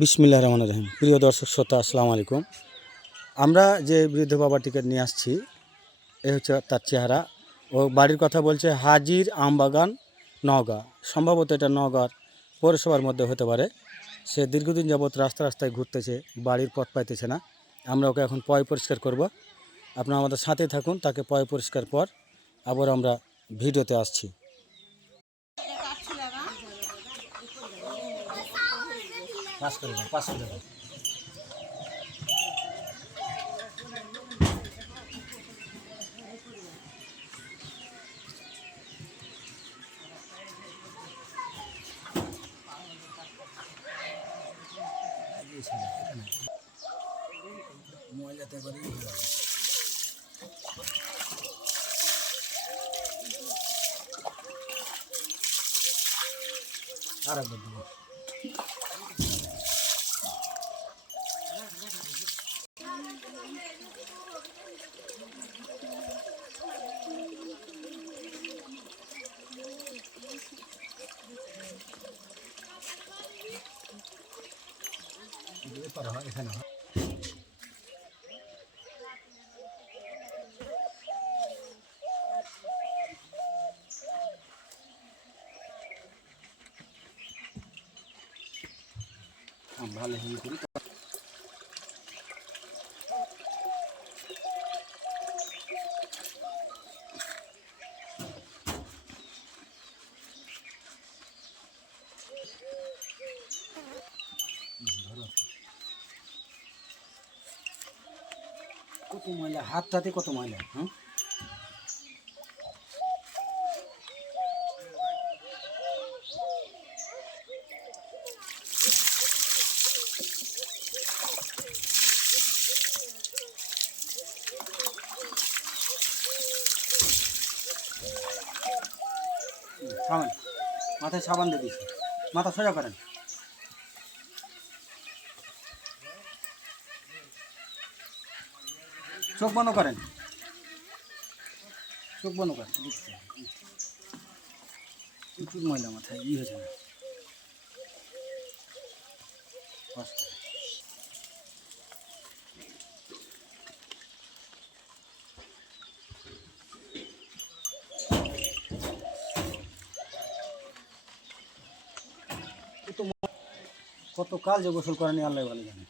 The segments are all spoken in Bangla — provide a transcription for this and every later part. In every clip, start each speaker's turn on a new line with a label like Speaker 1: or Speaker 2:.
Speaker 1: বিসমিল্লাহ রহমান রহিম। প্রিয় দর্শক, শ্রোতা, আসসালামু আলাইকুম। আমরা যে বৃদ্ধ বাবাটিকে নিয়ে আসছি, এ হচ্ছে তার চেহারা। ও বাড়ির কথা বলছে, হাজির আমবাগান নওগাঁ। সম্ভবত এটা নওগাঁর পৌরসভার মধ্যে হতে পারে। সে দীর্ঘদিন যাবৎ রাস্তা রাস্তায় ঘুরতেছে, বাড়ির পথ পাইতেছে না। আমরা ওকে এখন পয় পরিষ্কার করব। আপনারা আমাদের সাথে থাকুন, তাকে পয় পরিষ্কার পর আবার আমরা ভিডিওতে আসছি। পাস করে দাও করে দাও। ময়লাতে করে আর একবার দেবো। এখানে হয় আম ভালো হিম করি কত ময়লা? হাতটাতে কত ময়লা? হ্যাঁ থামেন মাথায় সাবান দিয়ে দিয়েছি মাথা সোজা করেন। চোখ বন্ধ করেন। চোখ বন্ধ করেন। প্রচুর ময়লা মাথায় ই হয়েছে না কত কাল যে গোসল করেনি আল্লাহ ভালো জানে।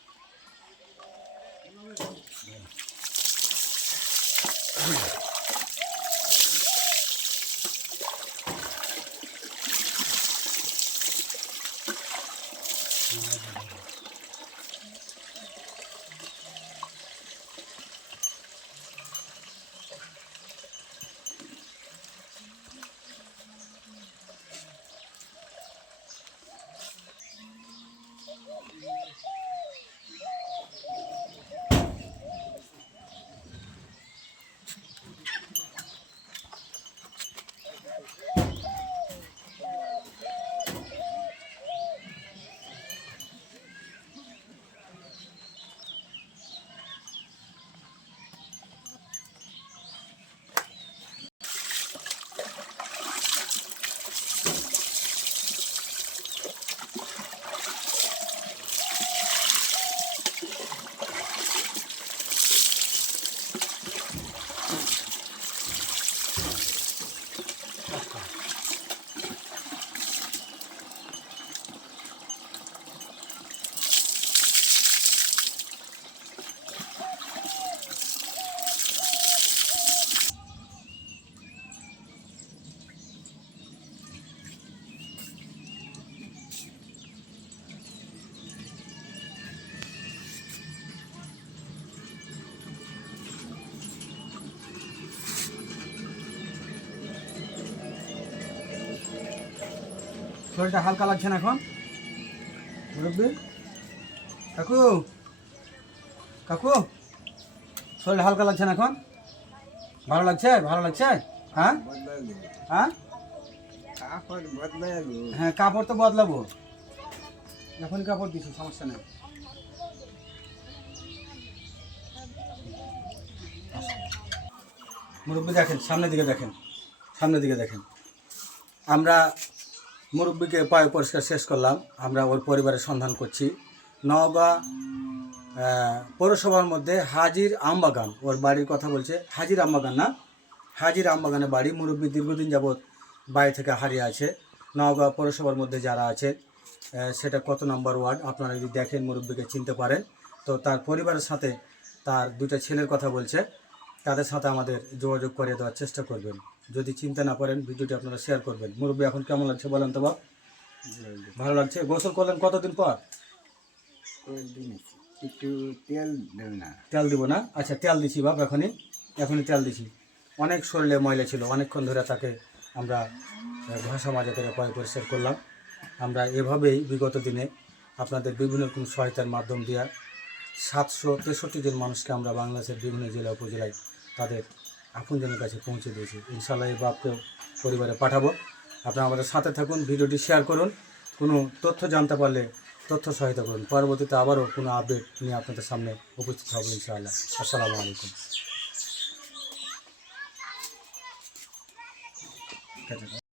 Speaker 1: শরীরটা হালকা লাগছে না এখন? মুরব্বী? কাকু? কাকু? শরীরটা হালকা লাগছে না এখন? ভালো লাগছে? ভালো লাগছে? হ্যাঁ? হ্যাঁ? হ্যাঁ কাপড় তো বদলাবো। এখন কাপড় দিছি, সমস্যা নেই। মুরব্বী দেখেন, সামনের দিকে দেখেন, সামনের দিকে দেখেন। আমরা মুরব্বীকে পায়ে পরিষ্কার শেষ করলাম। আমরা ওর পরিবারের সন্ধান করছি। নওগাঁ পৌরসভার মধ্যে হাজির আমবাগান, ওর বাড়ির কথা বলছে, হাজির আমবাগান না? হাজির আমবাগানে বাড়ি মুরব্বী দীর্ঘদিন যাবৎ বাড়ি থেকে হারিয়ে আছে। নওগাঁ পৌরসভার মধ্যে যারা আছে সেটা কত নম্বর ওয়ার্ড, আপনারা যদি দেখেন মুরব্বীকে চিনতে পারেন। তো তার পরিবারের সাথে তার দুটো ছেলের কথা বলছে। তাদের সাথে আমাদের যোগাযোগ করে দেওয়ার চেষ্টা করবেন। যদি চিন্তা না করেন ভিডিওটি আপনারা শেয়ার করবেন। মুরব্বী এখন কেমন লাগছে বলেন তো বাপ? ভালো লাগছে? গোসল করলেন কতদিন পর?
Speaker 2: একটু তেল দেব না।
Speaker 1: তেল দিব না? আচ্ছা তেল দিছি বাপ এখনই। এখনই তেল দিছি। অনেক শরীরে ময়লা ছিল অনেকক্ষণ ধরে তাকে আমরা ভাষা মাজা করে পয় পরিষ্কার করলাম। আমরা এভাবেই বিগত দিনে আপনাদের বিভিন্ন রকম সহায়তার মাধ্যম দিয়ে সাতশো তেষট্টি জন মানুষকে আমরা বাংলাদেশের বিভিন্ন জেলা উপজেলায় তাদের আপনজনের কাছে পৌঁছে দিয়েছি। ইনশাল্লাহ এই বাপকে পরিবারে পাঠাবো। আপনারা আমাদের সাথে থাকুন, ভিডিওটি শেয়ার করুন, কোনো তথ্য জানতে পারলে তথ্য সহায়তা করুন। পরবর্তীতে আবারও কোনো আপডেট নিয়ে আপনাদের সামনে উপস্থিত হব ইনশাআল্লাহ। আসসালামু আলাইকুম।